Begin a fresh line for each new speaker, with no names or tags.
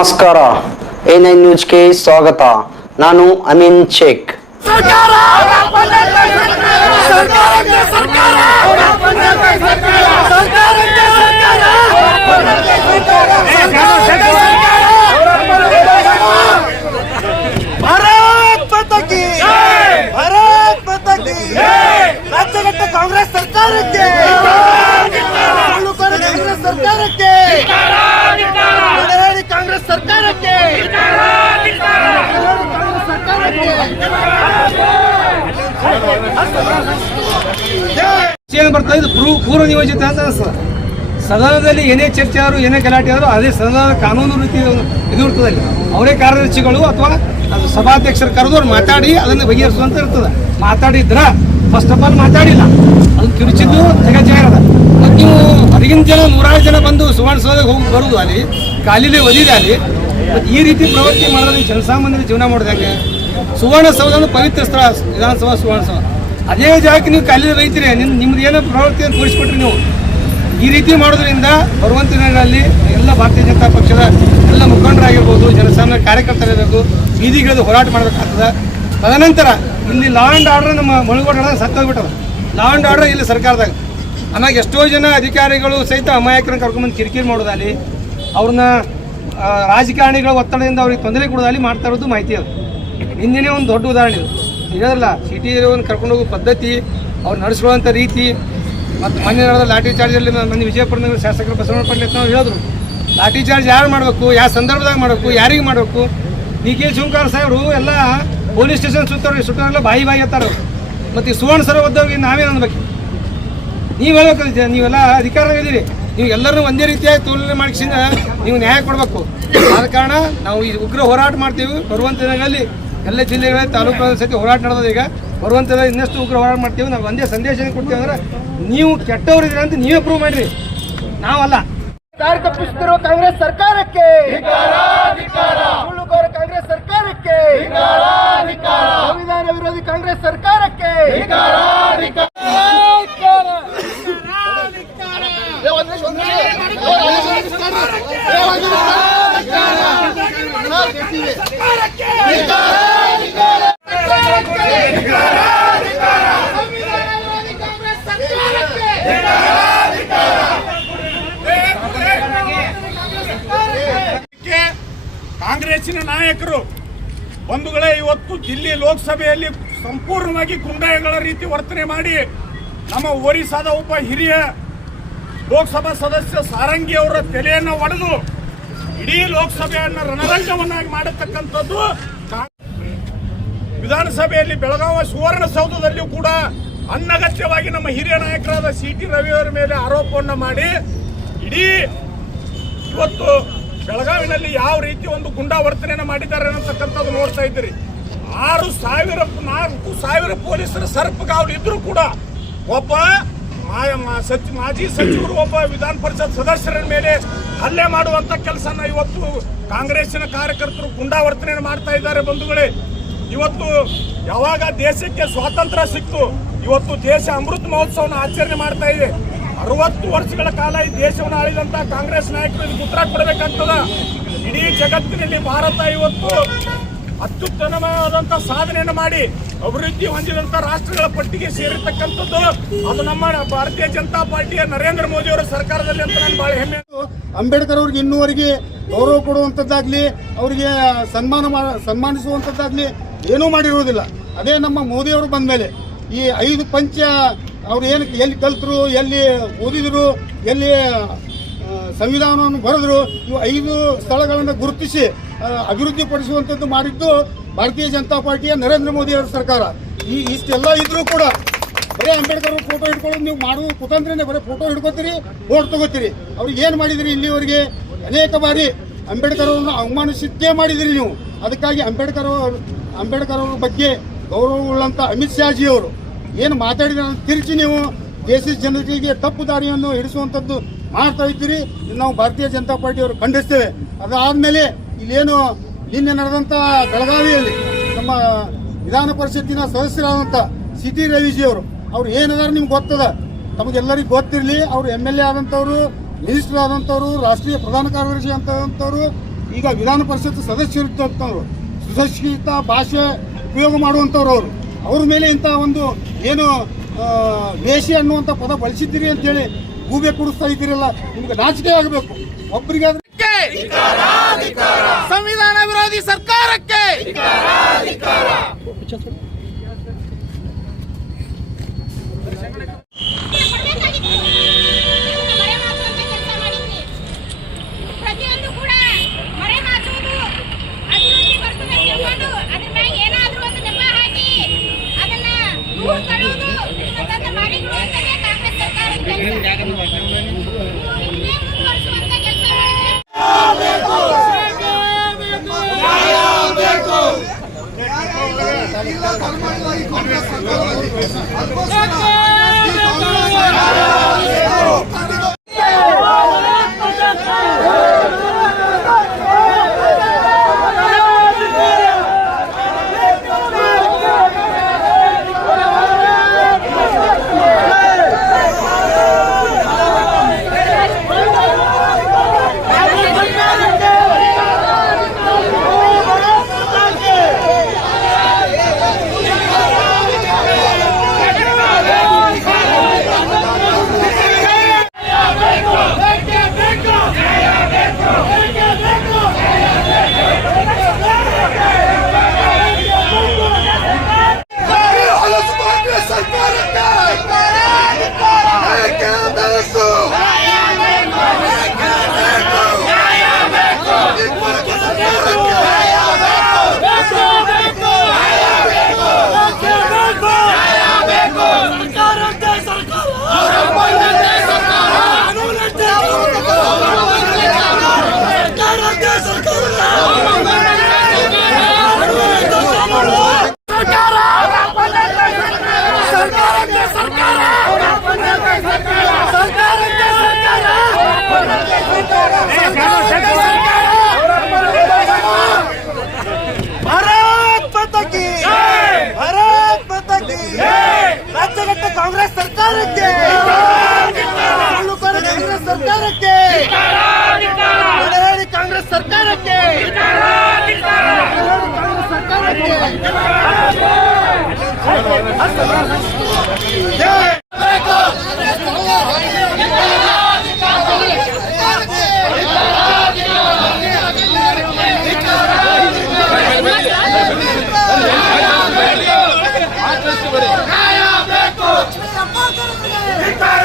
ನಮಸ್ಕಾರ. A nine ನ್ಯೂಸ್ಗೆ ಸ್ವಾಗತ. ನಾನು ಅಮೀನ್ ಶೇಖ್.
ಸರ್ಕಾರ ಸರ್ಕಾರಕ್ಕೆ ಸರ್ಕಾರ ಸರ್ಕಾರಕ್ಕೆ ಭಾರತ್ ಮಾತಾ ಕಿ ಭಾರತ್ ಮಾತಾ ಕಿ ರಾಜ್ಯಘಟ್ಟ ಕಾಂಗ್ರೆಸ್ ಸರ್ಕಾರಕ್ಕೆ. ಸುಳ್ಳುಕೋರ ಕಾಂಗ್ರೆಸ್ ಸರ್ಕಾರಕ್ಕೆ. ಮಲಯಾಳಿ ಕಾಂಗ್ರೆಸ್ ಸರ್ಕಾರಕ್ಕೆ. ಸರ್ಕಾರಕ್ಕೆ
ಏನು ಬರ್ತಾ ಇದು ಪೂರ್ವ ನಿಯೋಜಿತ ಅಂತ ಸರ್. ಸದನದಲ್ಲಿ ಏನೇ ಚರ್ಚೆ ಆದರೂ ಏನೇ ಗಲಾಟೆ ಆದರೂ ಅದೇ ಸದನದ ಕಾನೂನು ರೀತಿ ಇದು ಇರ್ತದೆ ಅವರೇ ಕಾರ್ಯದರ್ಶಿಗಳು ಅಥವಾ ಅದು ಸಭಾಧ್ಯಕ್ಷರು ಕರೆದು ಅವ್ರು ಮಾತಾಡಿ ಅದನ್ನು ಬಗೆಹರಿಸುವಂತ ಇರ್ತದೆ. ಮಾತಾಡಿದ್ರ ಫಸ್ಟ್ ಆಫ್ ಆಲ್ ಮಾತಾಡಿಲ್ಲ. ಅದು ಕಿರುಚಿದ್ದು ಜಗಜಾರದ ಮತ್ತು ನೀವು ಹೊರಗಿನ ಜನ ನೂರಾರು ಜನ ಬಂದು ಸುವರ್ಣಸೌಧಕ್ಕೆ ಹೋಗಿ ಬರುದು ಅಲ್ಲಿ ಕಾಲಿಲೆ ಒದಿದೆ ಅಲ್ಲಿ. ಈ ರೀತಿ ಪ್ರವೃತ್ತಿ ಮಾಡಿದ್ರೆ ಜನಸಾಮಾನ್ಯರ ಜೀವನ ಮಾಡೋದು ಹೆಂಗೆ ಸುವರ್ಣಸೌಧ ಅಂದ್ರೆ ಪವಿತ್ರ ಸ್ಥಳ, ವಿಧಾನಸಭಾ ಸುವರ್ಣಸೌಧ. ಅದೇ ಜಾಗಕ್ಕೆ ನೀವು ಕಾಲಿಲೇ ಬೈತೀರಿ, ನಿಮ್ ನಿಮ್ದು ಏನೋ ಪ್ರವೃತ್ತಿ ಅಂತ ತೋರಿಸ್ಬಿಟ್ರಿ ನೀವು. ಈ ರೀತಿ ಮಾಡೋದ್ರಿಂದ ಬರುವಂತ ದಿನಗಳಲ್ಲಿ ಎಲ್ಲ ಭಾರತೀಯ ಜನತಾ ಪಕ್ಷದ ಎಲ್ಲ ಮುಖಂಡರಾಗಿರ್ಬೋದು, ಜನಸಾಮಾನ್ಯ ಕಾರ್ಯಕರ್ತರಿರಬೇಕು, ಬೀದಿಗಿಳಿದು ಹೋರಾಟ ಮಾಡಬೇಕಾಗ್ತದೆ. ತದನಂತರ ಇಲ್ಲಿ ಲಾ ಆ್ಯಂಡ್ ಆರ್ಡರ್ ನಮ್ಮ ಮುಳುಗೋಡ ಸತ್ತೋಗ್ಬಿಟ್ಟದ. ಲಾ ಆ್ಯಂಡ್ ಆರ್ಡರ್ ಇಲ್ಲಿ ಸರ್ಕಾರದಾಗ. ಆಮ್ಯಾಗ ಎಷ್ಟೋ ಜನ ಅಧಿಕಾರಿಗಳು ಸಹಿತ ಅಮಾಯಕರನ್ನ ಕರ್ಕೊಂಡ್ಬಂದು ಕಿರಿಕಿರಿ ಮಾಡೋದಲ್ಲಿ ಅವ್ರನ್ನ ರಾಜಕಾರಣಿಗಳ ಒತ್ತಡದಿಂದ ಅವ್ರಿಗೆ ತೊಂದರೆ ಕೊಡೋದಲ್ಲಿ ಮಾಡ್ತಾ ಇರೋದು ಮಾಹಿತಿ ಅದು. ಹಿಂದಿನೇ ಒಂದು ದೊಡ್ಡ ಉದಾಹರಣೆ ಇದು. ಇರೋದಿಲ್ಲ ಸಿಟಿ ಒಂದು ಕರ್ಕೊಂಡು ಹೋಗೋ ಪದ್ಧತಿ, ಅವ್ರು ನಡೆಸ್ಕೊಳ್ಳೋಂಥ ರೀತಿ, ಮತ್ತು ಮೊನ್ನೆ ನಡೆದ ಲಾಠಿ ಚಾರ್ಜಲ್ಲಿ ಮೊನ್ನೆ ವಿಜಯಪುರದಾಗ ಶಾಸಕರು ಬಸವಣ್ಣ ಪಟ್ಲೆ ನಾವು ಹೇಳಿದ್ರು. ಲಾಠಿ ಚಾರ್ಜ್ ಯಾರು ಮಾಡಬೇಕು, ಯಾವ ಸಂದರ್ಭದಾಗ ಮಾಡಬೇಕು, ಯಾರಿಗೆ ಮಾಡಬೇಕು? ಡಿ ಕೆ ಶಿವಕುಮಾರ್ ಸಾಹೇಬರು ಎಲ್ಲ ಪೊಲೀಸ್ ಸ್ಟೇಷನ್ ಸುತ್ತವ್ರಿಗೆ ಸುತ್ತವರೆಲ್ಲ ಬಾಯಿ ಬಾಯಿ ಎತ್ತಾರ ಮತ್ತು ಈ ಸುವರ್ಣ ಒದ್ದವ್ರಿಗೆ ನಾವೇನು ಅನ್ಬೇಕು? ನೀವು ಹೇಳ್ಬೇಕು ನೀವೆಲ್ಲ ಅಧಿಕಾರದಿರಿ ನೀವು ಎಲ್ಲರೂ ಒಂದೇ ರೀತಿಯಾಗಿ ತುಲನೆ ಮಾಡಿಸಿದ ನೀವು ನ್ಯಾಯ ಕೊಡಬೇಕು. ಆದ ಕಾರಣ ನಾವು ಈ ಉಗ್ರ ಹೋರಾಟ ಮಾಡ್ತೀವಿ. ಬರುವಂಥ ದಿನಗಳಲ್ಲಿ ಎಲ್ಲ ಜಿಲ್ಲೆಗಳ ತಾಲೂಕು ಸತಿ ಹೋರಾಟ ನಡೆದ ಈಗ. ಬರುವಂಥ ಇನ್ನಷ್ಟು ಉಗ್ರ ಹೋರಾಟ ಮಾಡ್ತೀವಿ. ನಾವು ಒಂದೇ ಸಂದೇಶ ಏನ್ ಕೊಡ್ತೀವಿ ಅಂದ್ರೆ ನೀವು ಕೆಟ್ಟವರಿದ್ದೀರ ಅಂತ ನೀವೇ ಪ್ರೂವ್ ಮಾಡಿರಿ. ನಾವಲ್ಲ.
ದಾರಿ ತಪ್ಪಿಸುತ್ತಿರುವ ಕಾಂಗ್ರೆಸ್ ಸರ್ಕಾರಕ್ಕೆ. ಸುಳ್ಳುಕೋರ ಕಾಂಗ್ರೆಸ್ ಸರ್ಕಾರಕ್ಕೆ. ಸಂವಿಧಾನ ವಿರೋಧಿ ಕಾಂಗ್ರೆಸ್ ಸರ್ಕಾರಕ್ಕೆ.
ಕಾಂಗ್ರೆಸ್ಸಿನ ನಾಯಕರು ಬಂಧುಗಳೇ, ಇವತ್ತು ದಿಲ್ಲಿ ಲೋಕಸಭೆಯಲ್ಲಿ ಸಂಪೂರ್ಣವಾಗಿ ಗುಂಡಾಯಗಳ ರೀತಿ ವರ್ತನೆ ಮಾಡಿ ನಮ್ಮ ಒರಿಸ್ಸಾದ ಒಬ್ಬ ಹಿರಿಯ ಲೋಕಸಭಾ ಸದಸ್ಯ ಸಾರಂಗಿ ಅವರ ತಲೆಯನ್ನು ಒಡೆದು ಇಡೀ ಲೋಕಸಭೆಯನ್ನು ರಣರಂಗವನ್ನಾಗಿ ಮಾಡತಕ್ಕಂಥದ್ದು ವಿಧಾನಸಭೆಯಲ್ಲಿ ಬೆಳಗಾವಿ ಸುವರ್ಣಸೌಧದಲ್ಲಿಯೂ ಕೂಡ ಅನಗತ್ಯವಾಗಿ ನಮ್ಮ ಹಿರಿಯ ನಾಯಕರಾದ ಸಿ ಟಿ ರವಿಯವರ ಮೇಲೆ ಆರೋಪವನ್ನು ಮಾಡಿ ಇಡೀ ಇವತ್ತು ಬೆಳಗಾವಿನಲ್ಲಿ ಯಾವ ರೀತಿ ಒಂದು ಗುಂಡಾ ವರ್ತನೆಯನ್ನು ಮಾಡಿದ್ದಾರೆ ಅನ್ನತಕ್ಕಂಥದ್ದು ನೋಡ್ತಾ ಇದ್ದೀರಿ. ಆರು ಸಾವಿರ ನಾಲ್ಕು ಸಾವಿರ ಪೊಲೀಸರ ಸರ್ಪಗಾವಲು ಇದ್ರೂ ಕೂಡ ಒಬ್ಬ ಮಾ- ಮಾ- ಸಚ್- ಮಾಜಿ ಸಚಿವರು ಒಬ್ಬ ವಿಧಾನ ಪರಿಷತ್ ಸದಸ್ಯರ ಮೇಲೆ ಹಲ್ಲೆ ಮಾಡುವಂತ ಕೆಲಸನ ಇವತ್ತು ಕಾಂಗ್ರೆಸ್ಸಿನ ಕಾರ್ಯಕರ್ತರು ಗುಂಡಾವರ್ತನೆ ಮಾಡ್ತಾ ಇದ್ದಾರೆ ಬಂಧುಗಳೇ. ಇವತ್ತು ಯಾವಾಗ ದೇಶಕ್ಕೆ ಸ್ವಾತಂತ್ರ್ಯ ಸಿಕ್ತು, ಇವತ್ತು ದೇಶ ಅಮೃತ ಮಹೋತ್ಸವನ ಆಚರಣೆ ಮಾಡ್ತಾ ಇದೆ. ಅರವತ್ತು ವರ್ಷಗಳ ಕಾಲ ಈ ದೇಶವನ್ನು ಆಳಿದಂತ ಕಾಂಗ್ರೆಸ್ ನಾಯಕರು ಉತ್ತರ ಕೊಡಬೇಕಾಗ್ತದ ಇಡೀ ಜಗತ್ತಿನಲ್ಲಿ ಭಾರತ ಇವತ್ತು ಅತ್ಯುತ್ತಮವಾದಂತ ಸಾಧನೆಯನ್ನು ಮಾಡಿ ಅಭಿವೃದ್ಧಿ ಹೊಂದಿದಂತ ರಾಷ್ಟ್ರಗಳ ಪಟ್ಟಿಗೆ ಸೇರಿರ್ತಕ್ಕಂಥದ್ದು, ಅದು ನಮ್ಮ ಭಾರತೀಯ ಜನತಾ ಪಾರ್ಟಿಯ ನರೇಂದ್ರ ಮೋದಿ ಅವರ ಸರ್ಕಾರದಲ್ಲಿ ಅಂತ ನಾನು ಬಹಳ ಹೆಮ್ಮೆ.
ಅಂಬೇಡ್ಕರ್ ಅವ್ರಿಗೆ ಇನ್ನೂವರೆಗೆ ಗೌರವ ಕೊಡುವಂಥದ್ದಾಗಲಿ ಅವರಿಗೆ ಸನ್ಮಾನ ಸನ್ಮಾನಿಸುವಂಥದ್ದಾಗ್ಲಿ ಏನೂ ಮಾಡಿರುವುದಿಲ್ಲ. ಅದೇ ನಮ್ಮ ಮೋದಿಯವರು ಬಂದ ಮೇಲೆ ಈ ಐದು ಪಂಚ ಅವ್ರು ಏನು ಎಲ್ಲಿ ಕಲ್ತರು, ಎಲ್ಲಿ ಓದಿದ್ರು, ಎಲ್ಲಿ ಸಂವಿಧಾನವನ್ನು ಬರೆದ್ರು, ಇವು ಐದು ಸ್ಥಳಗಳನ್ನು ಗುರುತಿಸಿ ಅಭಿವೃದ್ಧಿಪಡಿಸುವಂಥದ್ದು ಮಾಡಿದ್ದು ಭಾರತೀಯ ಜನತಾ ಪಾರ್ಟಿಯ ನರೇಂದ್ರ ಮೋದಿ ಅವರ ಸರ್ಕಾರ. ಈ ಇಷ್ಟೆಲ್ಲ ಇದ್ರೂ ಕೂಡ ಬರೀ ಅಂಬೇಡ್ಕರ್ ಫೋಟೋ ಹಿಡ್ಕೊಳ್ಳೋದು ನೀವು ಮಾಡುವ ಕುತಂತ್ರನೇ, ಬರೀ ಫೋಟೋ ಹಿಡ್ಕೋತೀರಿ ಓಟ್ ತಗೋತೀರಿ. ಅವ್ರಿಗೆ ಏನು ಮಾಡಿದಿರಿ ಇಲ್ಲಿವರೆಗೆ? ಅನೇಕ ಬಾರಿ ಅಂಬೇಡ್ಕರ್ ಅವರನ್ನು ಅವಮಾನಿಸಿದ್ದೇ ಮಾಡಿದಿರಿ ನೀವು. ಅದಕ್ಕಾಗಿ ಅಂಬೇಡ್ಕರ್ ಅವರು, ಅಂಬೇಡ್ಕರ್ ಅವ್ರ ಬಗ್ಗೆ ಗೌರವವುಳ್ಳಂಥ ಅಮಿತ್ ಶಾಜಿ ಅವರು ಏನು ಮಾತಾಡಿದ ತಿರುಚಿ ನೀವು. ದೇಶದ ಜನರಿಗೆ ತಪ್ಪು ದಾರಿಯನ್ನು ಹಿಡಿಸುವಂಥದ್ದು ಮಾಡ್ತಾ ಇದ್ದೀರಿ. ಇದು ನಾವು ಭಾರತೀಯ ಜನತಾ ಪಾರ್ಟಿಯವರು ಖಂಡಿಸ್ತೇವೆ. ಅದಾದ್ಮೇಲೆ ಇಲ್ಲೇನು ನಿನ್ನೆ ನಡೆದಂತ ಬೆಳಗಾವಿಯಲ್ಲಿ ನಮ್ಮ ವಿಧಾನ ಪರಿಷತ್ತಿನ ಸದಸ್ಯರಾದಂಥ ಸಿ ಟಿ ರವಿಜಿ ಅವರು, ಅವ್ರು ಏನದಾರ ನಿಮ್ಗೆ ಗೊತ್ತದ? ತಮಗೆಲ್ಲರಿಗೂ ಗೊತ್ತಿರಲಿ, ಅವರು ಎಂ ಎಲ್ ಎ ಆದಂಥವ್ರು ಮಿನಿಸ್ಟರ್ ಆದಂಥವ್ರು ರಾಷ್ಟ್ರೀಯ ಪ್ರಧಾನ ಕಾರ್ಯದರ್ಶಿ ಅಂತಂಥವ್ರು ಈಗ ವಿಧಾನ ಪರಿಷತ್ ಸದಸ್ಯರಿದ್ದಂಥವ್ರು ಸುಶಿಕ್ಷಿತ ಭಾಷೆ ಉಪಯೋಗ ಮಾಡುವಂಥವ್ರು ಅವರು. ಅವ್ರ ಮೇಲೆ ಇಂಥ ಒಂದು ಏನು ವೇಷಿ ಅನ್ನುವಂಥ ಪದ ಬಳಸಿದ್ದೀರಿ ಅಂತೇಳಿ ಗೂಬೆ ಕುಡಿಸ್ತಾ ಇದ್ದೀರಲ್ಲ, ನಿಮ್ಗೆ ನಾಚಿಕೆ ಆಗಬೇಕು. ಒಬ್ಬರಿಗಾದ್ರೆ
ಸಂವಿಧಾನ ವಿರೋಧಿ ಸರ್ಕಾರಕ್ಕೆ. ಭಾರತ್ ಸರ್ಕಾರಕ್ಕೆ
ಧಿಕ್ಕಾರ